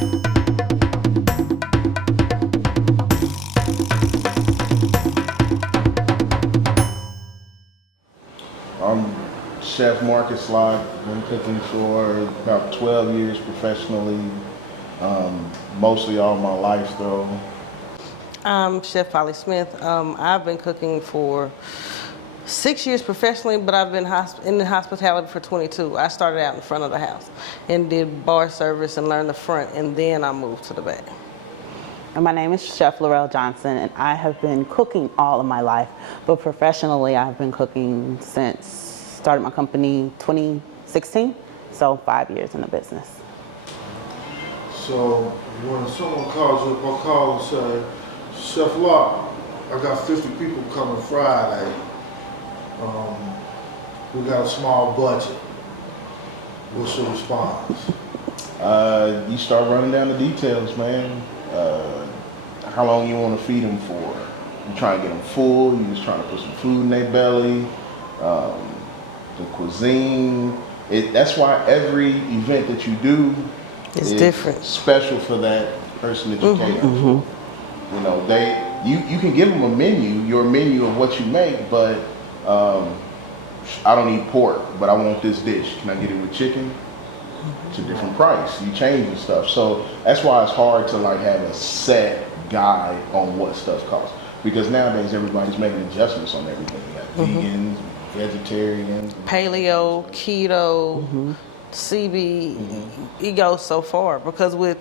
I'm Chef Marcus Locke. Been cooking for about 12 years professionally. Mostly all my life though. I'm Chef Polly Smith. I've been cooking for 6 years professionally, but I've been in the hospitality for 22. I started out in front of the house and did bar service and learned the front, and then I moved to the back. And my name is Chef Laurel Johnson, and I have been cooking all of my life, but professionally I've been cooking since started my company 2016, so 5 years in the business. So when someone calls you up, I'll call and say, Chef Locke, I got 50 people coming Friday. We got a small budget. What's your response? You start running down the details, man. How long you want to feed them for? You trying to get them full? You just trying to put some food in their belly? The cuisine. That's why every event that you do It's different. Special for that person that you cater for. You know, you can give them a menu, your menu of what you make, but I don't eat pork, but I want this dish. Can I get it with chicken? It's a different price. You change and stuff. So that's why it's hard to like have a set guide on what stuff costs. Because nowadays everybody's making adjustments on everything. You got vegans, vegetarians, Paleo, keto, CB, it goes so far because when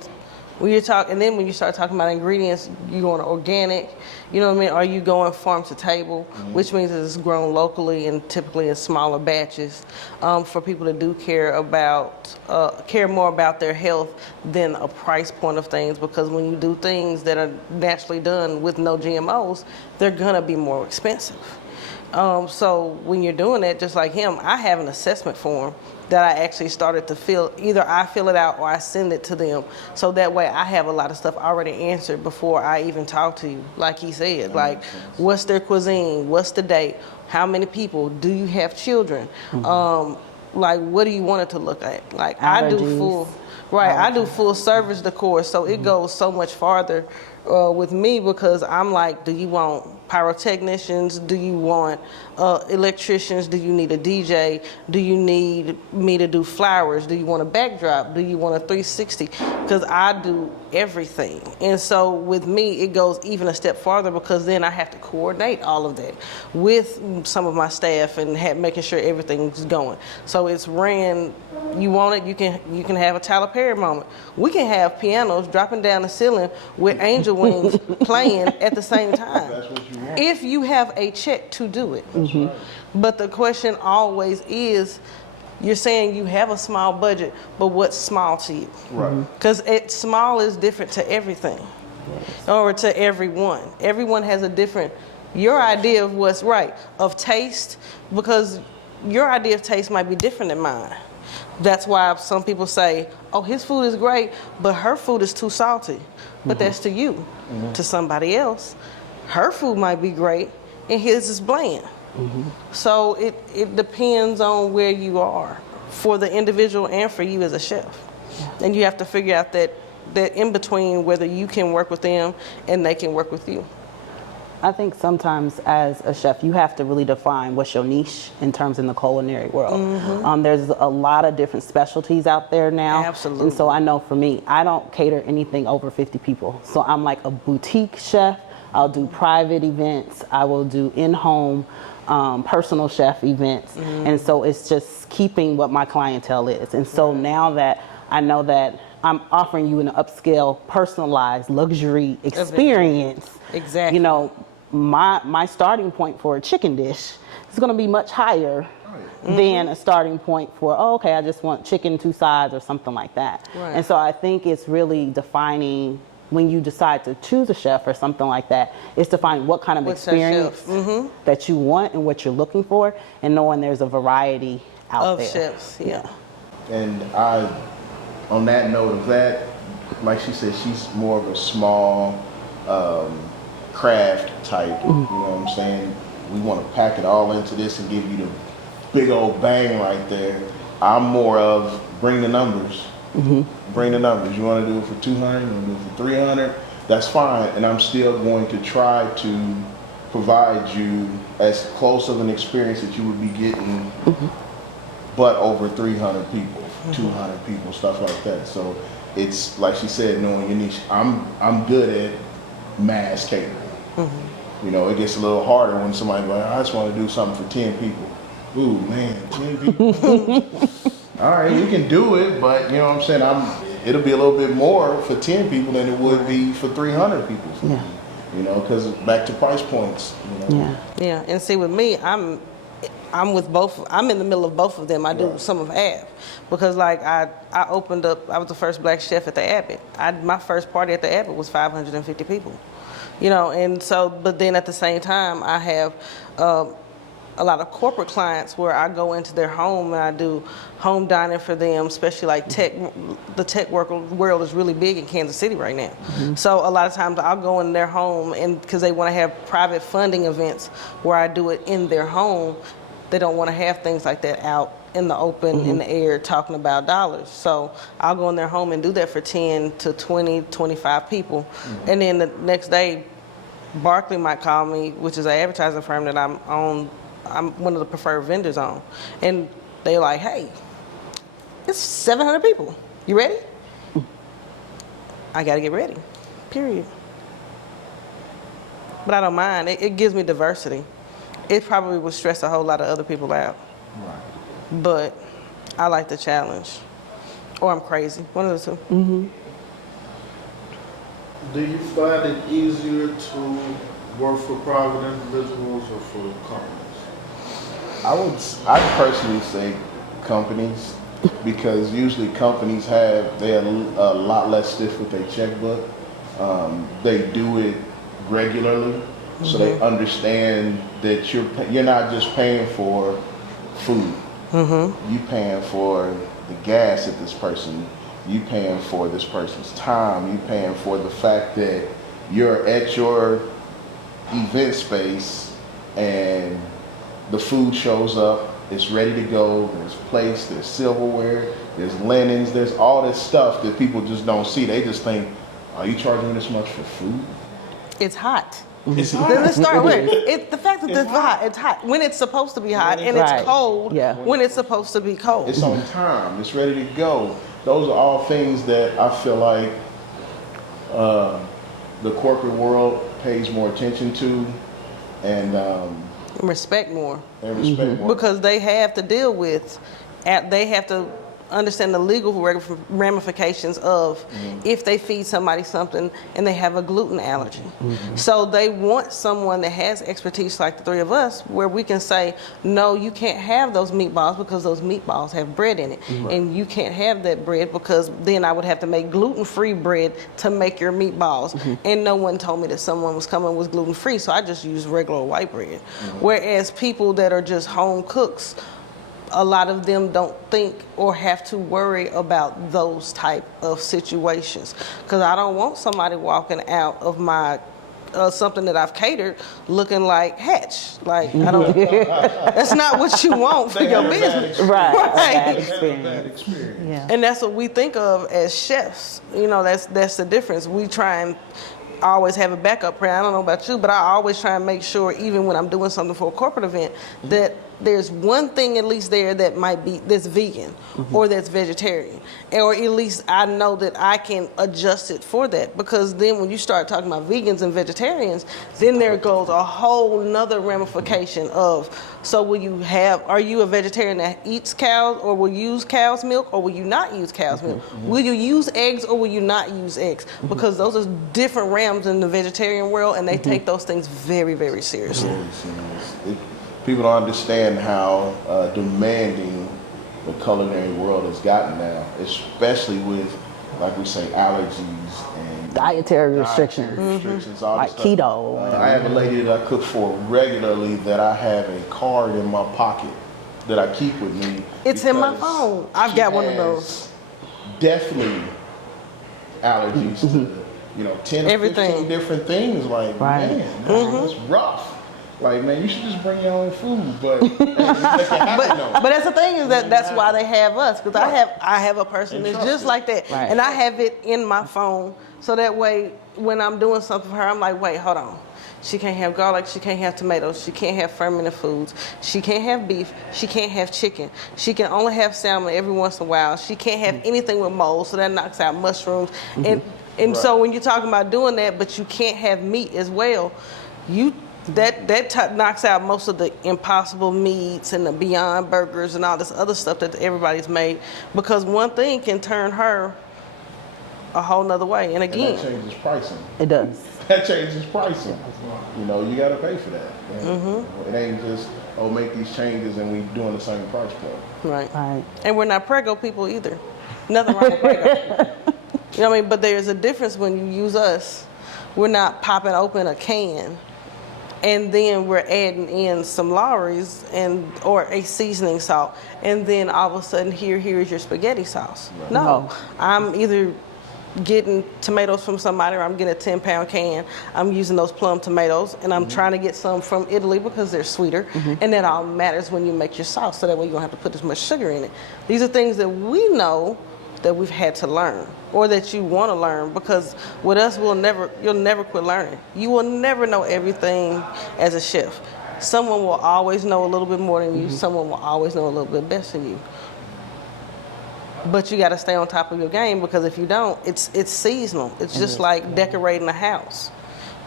you talk, and then when you start talking about ingredients, you going organic, you know what I mean? Are you going farm to table, which means it's grown locally and typically in smaller batches for people that do care more about their health than a price point of things, because when you do things that are naturally done with no GMOs, they're gonna be more expensive. So when you're doing that, just like him, I have an assessment form that I actually started to fill. Either I fill it out or I send it to them. So that way I have a lot of stuff already answered before I even talk to you. Like he said, like what's their cuisine? What's the date? How many people? Do you have children? Like what do you want it to look like? Like Allergies. I do full service decor, so it goes so much farther with me, because I'm like, do you want pyrotechnicians? Do you want electricians? Do you need a DJ? Do you need me to do flowers? Do you want a backdrop? Do you want a 360? Because I do everything. And so with me, it goes even a step farther, because then I have to coordinate all of that with some of my staff and making sure everything's going. So it's ran. You want it, you can have a Tyler Perry moment. We can have pianos dropping down the ceiling with angel wings playing at the same time. That's what you want. If you have a check to do it. Right. But the question always is, you're saying you have a small budget, but what's small to you? Right. Because small is different to everything, or to everyone. Everyone has a different, your idea of what's right, of taste, because your idea of taste might be different than mine. That's why some people say, oh, his food is great, but her food is too salty. But that's to you. To somebody else, her food might be great and his is bland. So it depends on where you are for the individual and for you as a chef. And you have to figure out that in between, whether you can work with them and they can work with you. I think sometimes as a chef, you have to really define what's your niche in terms in the culinary world. There's a lot of different specialties out there now. Absolutely. And so I know for me, I don't cater anything over 50 people. So I'm like a boutique chef. I'll do private events. I will do in-home personal chef events. And so it's just keeping what my clientele is. And so now that I know that I'm offering you an upscale, personalized, luxury experience. Exactly. You know, my starting point for a chicken dish is going to be much higher than a starting point for, oh, okay, I just want chicken, 2 sides or something like that. Right. And so I think it's really defining, when you decide to choose a chef or something like that, is to find what kind of experience that you want and what you're looking for, and knowing there's a variety out there. Of chefs, yeah. And on that note of that, like she said, she's more of a small craft type, you know what I'm saying? We want to pack it all into this and give you the big old bang right there. I'm more of bring the numbers, Bring the numbers. You want to do it for 200? You want to do it for 300? That's fine. And I'm still going to try to provide you as close of an experience that you would be getting, but over 300 people, 200 people, stuff like that. So it's like she said, knowing your niche. I'm good at mass catering. You know, it gets a little harder when somebody's like, I just want to do something for 10 people. Ooh, man, 10 people. All right, you can do it, but you know what I'm saying? It'll be a little bit more for 10 people than it would be for 300 people. Yeah. You know, because back to price points. You know? Yeah, and see with me, I'm with both. I'm in the middle of both of them. I do some of half because like I opened up. I was the first black chef at the Abbott. My first party at the Abbott was 550 people. You know, and so but then at the same time I have a lot of corporate clients where I go into their home and I do home dining for them, especially like tech. The tech world is really big in Kansas City right now. So a lot of times I'll go in their home and because they want to have private funding events where I do it in their home. They don't want to have things like that out in the open, in the air, talking about dollars. So I'll go in their home and do that for 10 to 20, 25 people. And then the next day, Barkley might call me, which is an advertising firm that I'm one of the preferred vendors on. And they're like, hey, it's 700 people. You ready? I got to get ready, period. But I don't mind. It gives me diversity. It probably would stress a whole lot of other people out. Right. But I like the challenge. Or I'm crazy. One of the two. Do you find it easier to work for private individuals or for companies? I'd personally say companies because usually companies they're a lot less stiff with their checkbook. They do it regularly, so they understand that you're not just paying for food. You paying for the gas that this person. You paying for this person's time. You paying for the fact that you're at your event space and the food shows up. It's ready to go. There's plates. There's silverware. There's linens. There's all this stuff that people just don't see. They just think, "Are you charging me this much for food?" It's hot. It's hot. Let's start with the fact that it's hot. It's hot when it's supposed to be hot, and it's cold when it's supposed to be cold. It's on time. It's ready to go. Those are all things that I feel like the corporate world pays more attention to, and respect more. More Because they have to deal with, they have to understand the legal ramifications of if they feed somebody something and they have a gluten allergy. So they want someone that has expertise like the three of us where we can say, no, you can't have those meatballs because those meatballs have bread in it. And you can't have that bread because then I would have to make gluten-free bread to make your meatballs. And no one told me that someone was coming with gluten-free, so I just use regular white bread. Whereas people that are just home cooks, a lot of them don't think or have to worry about those type of situations. Because I don't want somebody walking out of my something that I've catered looking like Hatch. Like, I don't. That's not what you want for your business. Right. Bad experience. Yeah. And that's what we think of as chefs. You know, that's the difference. We try and always have a backup plan. I don't know about you, but I always try and make sure, even when I'm doing something for a corporate event, that there's one thing at least there that might be that's vegan or that's vegetarian, or at least I know that I can adjust it for that. Because then when you start talking about vegans and vegetarians, then there goes a whole nother ramification of, so are you a vegetarian that eats cows or will use cow's milk, or will you not use cow's milk? Will you use eggs or will you not use eggs? Because those are different realms in the vegetarian world, and they take those things very, very seriously. People don't understand how demanding the culinary world has gotten now, especially with, like we say, allergies and Dietary restrictions. All Like this stuff. keto. I have a lady that I cook for regularly that I have a card in my pocket that I keep with me. It's in my because phone. I've got one of those. Definitely allergies to 10 or Everything. 15 different things. Like, Right. man, that's rough. Like, man, you should just bring your own food, but make it happen, though. But that's the thing is that's why they have us, because I have a person And that's trust just it. like that, Right. and I have it in my phone, so that way when I'm doing something for her, I'm like, wait, hold on. She can't have garlic, she can't have tomatoes, she can't have fermented foods, she can't have beef, she can't have chicken, she can only have salmon every once in a while, she can't have anything with mold, so that knocks out mushrooms. And so when you're talking about doing that, but you can't have meat as well, that knocks out most of the Impossible meats and the Beyond burgers and all this other stuff that everybody's made, because one thing can turn her a whole nother way. And And again, that changes pricing. It does. That changes pricing. You know, you got to pay for that. It ain't just, make these changes and we doing the same price point. right. Right. And we're not Prego people either. Nothing wrong with Prego. You know what I mean? But there's a difference when you use us. We're not popping open a can and then we're adding in some Lawry's or a seasoning salt, and then all of a sudden here's your spaghetti sauce. Right. No, I'm either getting tomatoes from somebody or I'm getting a 10-pound can. I'm using those plum tomatoes, and I'm trying to get some from Italy because they're sweeter, and that all matters when you make your sauce, so that way you don't have to put as much sugar in it. These are things that we know that we've had to learn, or that you want to learn, because with us, you'll never quit learning. You will never know everything as a chef. Someone will always know a little bit more than you. Someone will always know a little bit less than you. But you got to stay on top of your game, because if you don't, it's seasonal. It's just like decorating a house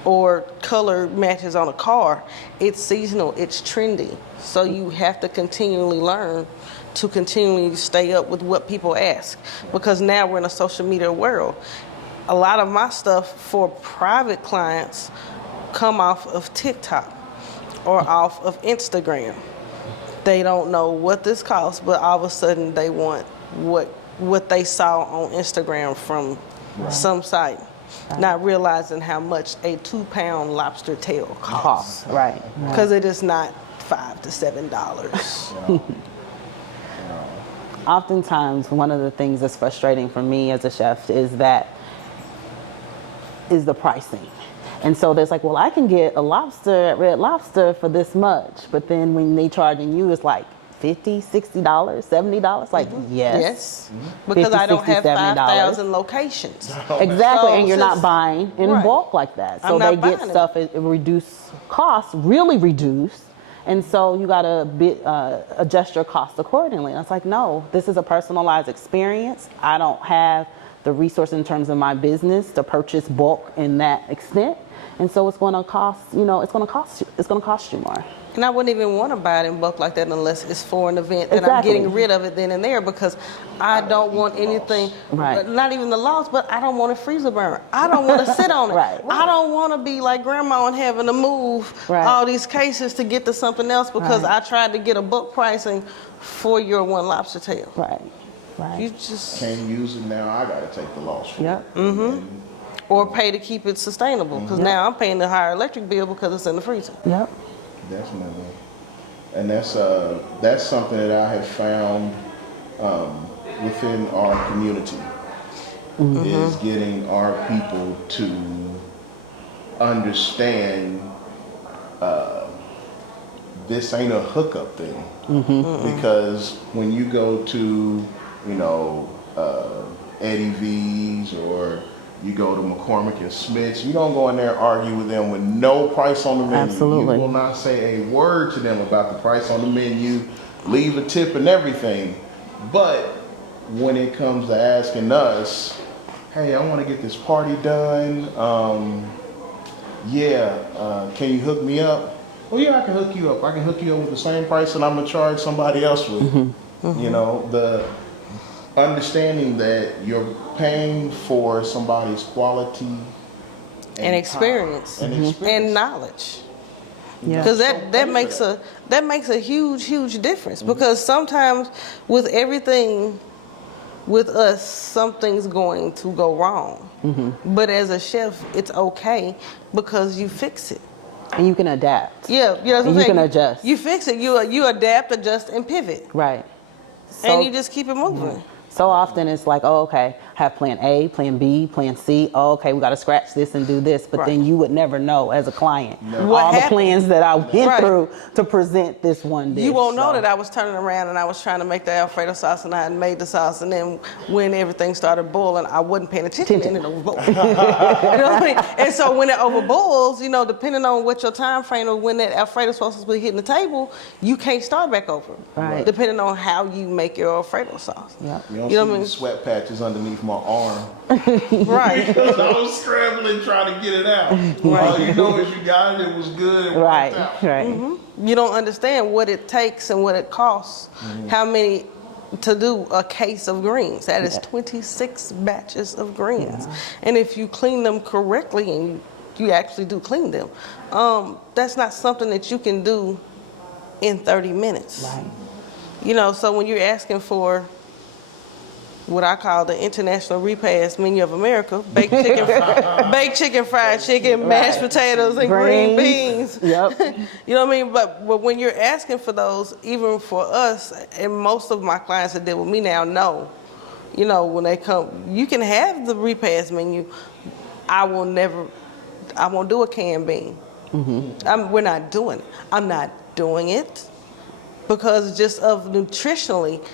or color matches on a car. It's seasonal. It's trendy. So you have to continually learn to continually stay up with what people ask, because now we're in a social media world. A lot of my stuff for private clients come off of TikTok or off of Instagram. They don't know what this costs, but all of a sudden they want what they saw on Instagram from some site, not realizing how much a 2-pound lobster tail costs. Right. Because it is not $5 to $7. Oftentimes, one of the things that's frustrating for me as a chef is the pricing. And so there's like, well, I can get a lobster at Red Lobster for this much, but then when they charging you, it's like $50, $60, $70. Like, yes. Because I don't $50, have $60, $70. 5,000 locations. Exactly, So and you're not since- buying in Right. bulk like that. So I'm not they get buying it. stuff at reduced cost, really reduced. And so you got to adjust your cost accordingly. And it's like, no, this is a personalized experience. I don't have the resource in terms of my business to purchase bulk in that extent. And so it's going to cost, it's going to cost you more. And I wouldn't even want to buy it in bulk like that unless it's for an event and I'm Exactly. getting rid of it then and there, because I don't want anything, Right. not even the loss, but I don't want a freezer burner. I don't want to sit on it. Right. I don't want to be like grandma and having to move Right. all these cases to get to something else because Right. I tried to get a bulk pricing for your one lobster tail. Right. Right. You just, Can't use it now. I got to take the loss for Yep. it. or pay to keep it sustainable, because now I'm paying the higher electric bill because it's in the freezer. Yep. Definitely. And that's something that I have found within our community is getting our people to understand this ain't a hookup thing. Because when you go to, Eddie V's or you go to McCormick and Smith's, you don't go in there and argue with them with no price on the menu. Absolutely. You will not say a word to them about the price on the menu, leave a tip and everything. But when it comes to asking us, hey, I want to get this party done, can you hook me up? Well, yeah, I can hook you up. I can hook you up with the same price that I'm going to charge somebody else with. The understanding that you're paying for somebody's quality And experience. time and experience. And knowledge. Yeah. Because So that makes a huge difference. Because sometimes with everything with us, something's going to go wrong. But as a chef, it's okay because you fix it. And you can adapt. Yeah, you know what I'm And you saying? can adjust. You fix it. You adapt, adjust, and pivot, Right. and you just keep it moving. So often it's like, oh, okay, I have plan A, plan B, plan C. Oh, okay, we got to scratch this and do this. But then you would never know as a client all the plans that I went through to present this one dish. You won't know that I was turning around and I was trying to make the Alfredo sauce and I had made the sauce, and then when everything started boiling, I wasn't paying attention and it overboiled. You know what I mean? And so when it overboils, you know, depending on what your time frame or when that Alfredo sauce is hitting the table, you can't start back over. Right. Depending on how you make your Alfredo sauce. Yep. You don't You know see what I mean? the sweat patches underneath my arm. Right. Because I was scrambling trying to get it out. All you know is you got it, it was good, it Right, worked out. right. You don't understand what it takes and what it costs. How many to do a case of greens? That is 26 batches of greens. And if you clean them correctly and you actually do clean them, that's not something that you can do in 30 minutes. Right. You know, so when you're asking for what I call the International Repast Menu of America, baked chicken, fried chicken, mashed potatoes, and green beans. Yep. You know what I mean? But when you're asking for those, even for us, and most of my clients that deal with me now know, you know, when they come, you can have the repast menu. I won't do a canned bean. We're not doing it. I'm not doing it because just of nutritionally,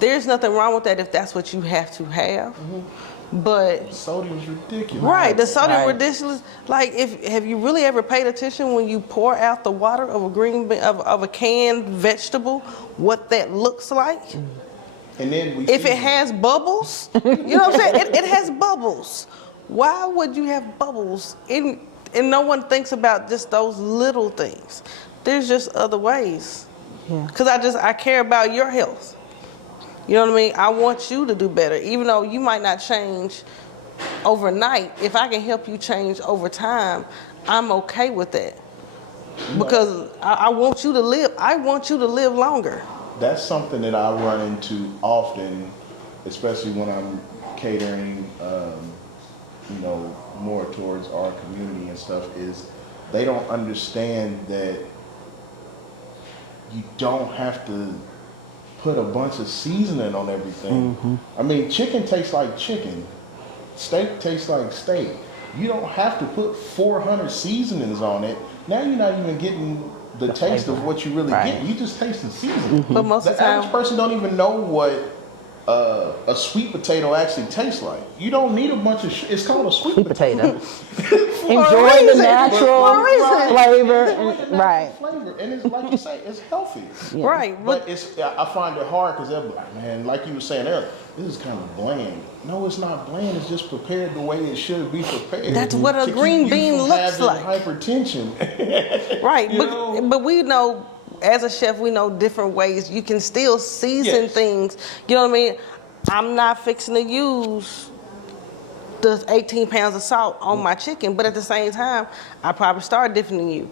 there's nothing wrong with that if that's what you have to have. But Sodium's ridiculous. right, the sodium ridiculous. Like, have you really ever paid attention when you pour out the water of a green bean, of a canned vegetable, what that looks like? And then If it has bubbles, you know what I'm saying? It has bubbles. Why would you have bubbles? And no one thinks about just those little things. There's just other ways. Because I care about your health. You know what I mean? I want you to do better. Even though you might not change overnight, if I can help you change over time, I'm okay with that. Because I want you to live. I want you to live longer. That's something that I run into often, especially when I'm catering, you know, more towards our community and stuff, is they don't understand that you don't have to put a bunch of seasoning on everything. I mean, chicken tastes like chicken. Steak tastes like steak. You don't have to put 400 seasonings on it. Now you're not even getting the taste of what you really get. You just taste the seasoning. But most of The the time, average person don't even know what a sweet potato actually tastes like. You don't need a bunch of it's called a sweet potato. Enjoy the natural flavor. Right. Flavor. And it's like you say, it's healthy. right. But I find it hard because they're like, man, like you were saying earlier, this is kind of bland. No, it's not bland. It's just prepared the way it should be prepared. That's what a green bean looks like. Hypertension. Right. But we know, as a chef, we know different ways you can still season things. You know what I mean? I'm not fixing to use the 18 pounds of salt on my chicken, but at the same time, I probably start different than you.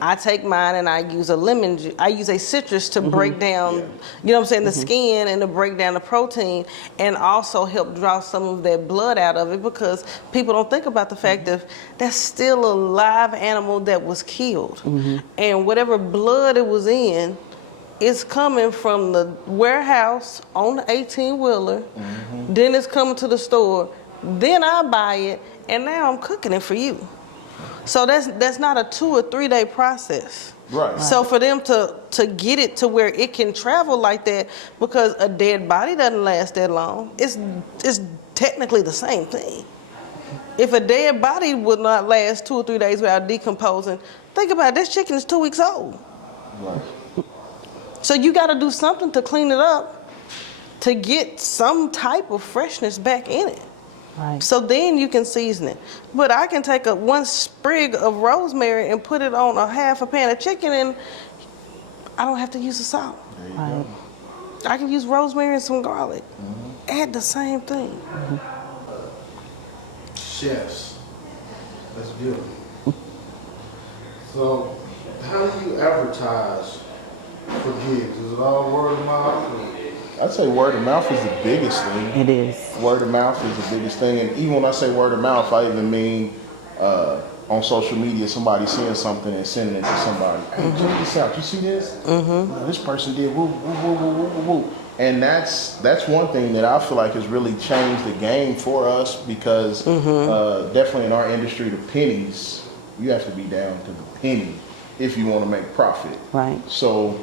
I take mine and I use a lemon juice. I use a citrus to break down, you know what I'm saying, the skin and to break down the protein and also help draw some of that blood out of it, because people don't think about the fact that that's still a live animal that was killed. And whatever blood it was in, it's coming from the warehouse on the 18-wheeler, then it's coming to the store, then I buy it, and now I'm cooking it for you. So that's not a 2 or 3 day process. Right. So for them to get it to where it can travel like that, because a dead body doesn't last that long, it's technically the same thing. If a dead body would not last 2 or 3 days without decomposing, think about it, this chicken is 2 weeks old. Right. So you got to do something to clean it up to get some type of freshness back in it. Right. So then you can season it. But I can take one sprig of rosemary and put it on a half a pan of chicken, and I don't have to use the salt. There you Right. go. I can use rosemary and some garlic. Add the same thing. Chefs. That's beautiful. So, how do you advertise for gigs? Is it all word of mouth? Or? I'd say word of mouth is the biggest thing. It is. Word of mouth is the biggest thing. And even when I say word of mouth, I even mean on social media, somebody seeing something and sending it to somebody. Hey, check this out. You see this? This person did woo, woo, woo, woo, woo, woo. And that's one thing that I feel like has really changed the game for us because definitely in our industry, the pennies, you have to be down to the penny if you want to make profit. Right. So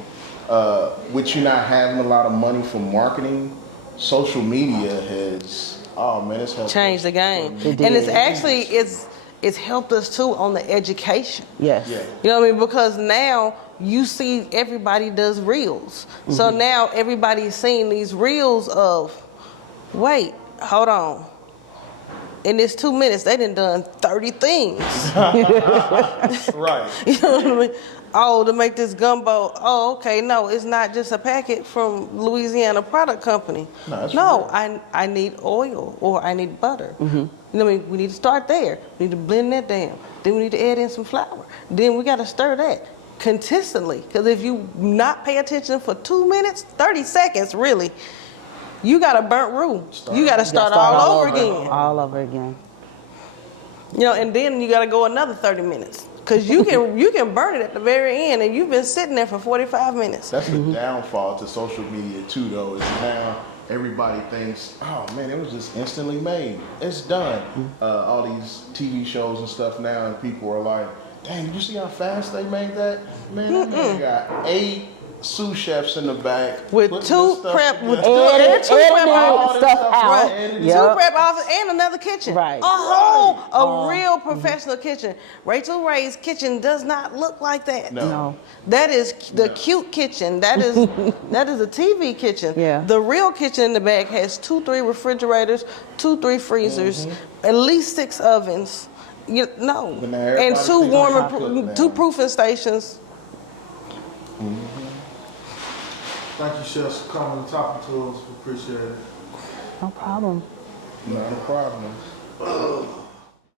with you not having a lot of money for marketing, social media has, oh man, it's helped Change the game. It And it's did. actually, it's helped us too on the education. Yes. Yeah. You know what I mean? Because now you see everybody does reels. So now everybody's seeing these reels of, wait, hold on. In this 2 minutes, they done 30 things. Right. You know what I mean? Oh, to make this gumbo. Oh, okay. No, it's not just a packet from Louisiana Product Company. No, that's No, real. I need oil or I need butter. You know what I mean? We need to start there. We need to blend that down. Then we need to add in some flour. Then we got to stir that consistently. Because if you not pay attention for 2 minutes, 30 seconds really, you got a burnt roux. You got to start all over again. All over again. You know, and then you got to go another 30 minutes. Because you can burn it at the very end, and you've been sitting there for 45 minutes. That's the downfall to social media too, though. Is now everybody thinks, oh man, it was just instantly made. It's done. All these TV shows and stuff now, and people are like, dang, did you see how fast they made that? Man, that man got 8 sous chefs in the back With putting two this stuff prep, with together. two prep all offices, this stuff out. right. two Yep. prep offices, and another kitchen. Right. A real professional kitchen. Rachel Ray's kitchen does not look like that. No. That is the cute kitchen. That is that is a TV kitchen. Yeah. The real kitchen in the back has 2-3 refrigerators, 2-3 freezers, at least 6 ovens. But now And everybody 2 thinks warmer, I cook now. 2 proofing stations. Thank you, chefs, for coming and talking to us. We appreciate it. No problem. Not a problem.